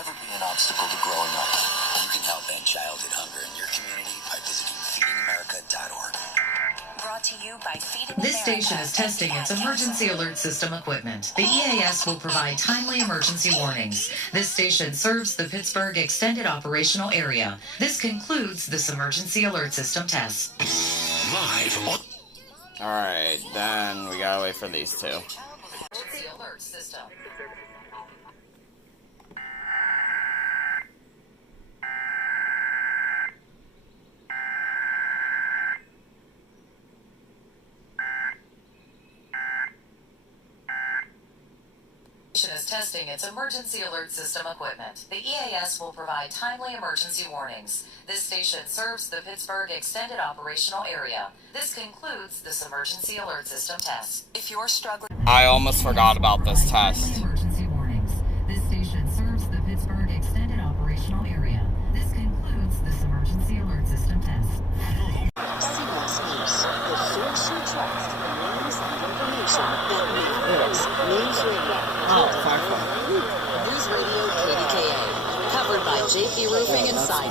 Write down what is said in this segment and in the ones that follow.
never be an obstacle to growing up. You can help end childhood hunger in your community by visiting feedingamerica.org. Brought to you by Feeding This America station is testing its emergency alert system equipment. The EAS will provide timely emergency warnings. This station serves the Pittsburgh Extended Operational Area. This concludes this emergency alert system test. Live on... Alright, then we gotta wait for these two. Emergency alert system. Is testing its emergency alert system equipment. The EAS will provide timely emergency warnings. This station serves the Pittsburgh Extended Operational Area. This concludes this emergency alert system test. If you're struggling... I almost forgot about this test. Emergency warnings. This station serves the Pittsburgh Extended Operational Area. This concludes this emergency alert system test. CBS News, the source you trust, news and information that matters. News Radio. News Radio KDKA. Covered by JP Roofing and Siding.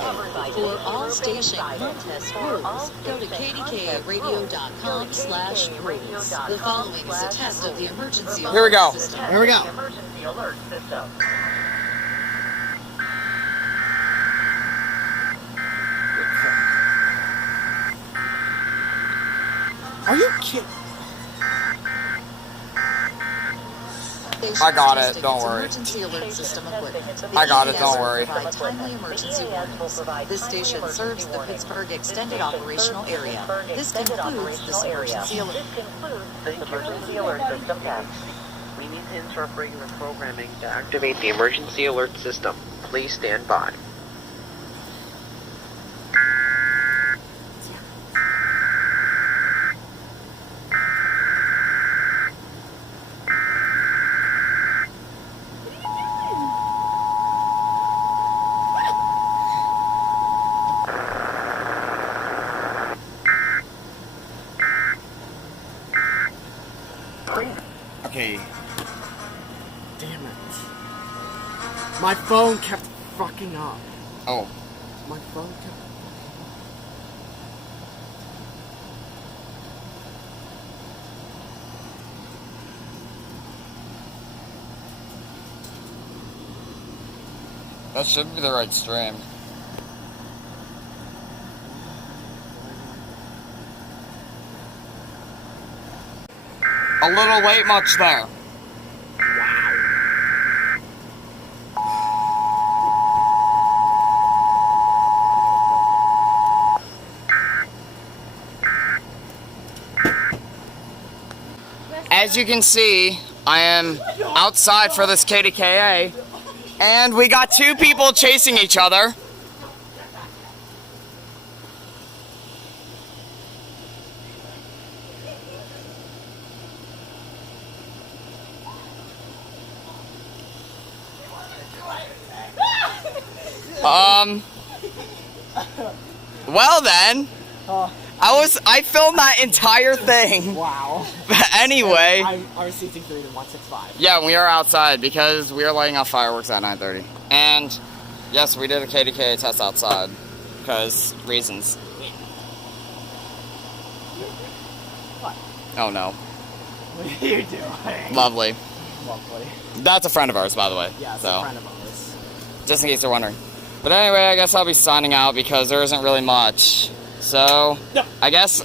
For all station contest rules, go to kdkaradio.com/rules. The following is a test of the emergency alert Here we go. system. Here we go. Emergency alert system. Are you kidding? I got it, don't worry. Emergency alert system equipment. I got it, don't worry. Timely emergency warnings. This station serves the Pittsburgh Extended Operational Area. This concludes this emergency alert. System test. We need to interrupt regular programming to activate the emergency alert system. Please stand by. Okay. Damn it. My phone kept fucking up. Oh. My phone kept... That should be the right stream. A little late much there. As you can see, I am outside for this KDKA, and we got two people chasing each other. Well then, I filmed that entire thing. Wow. But anyway. I'm RCT 3-165. Yeah, we are outside because we are lighting off fireworks at 9:30. And yes, we did a KDKA test outside because reasons. What? Oh no. What are you doing? Lovely. Lovely. That's a friend of ours, by the way. Yeah, it's so, a friend of ours. just in case you're wondering. But anyway, I guess I'll be signing out because there isn't really much. So, No. I guess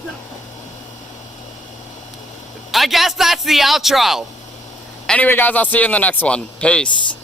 that's the outro. Anyway, guys, I'll see you in the next one. Peace.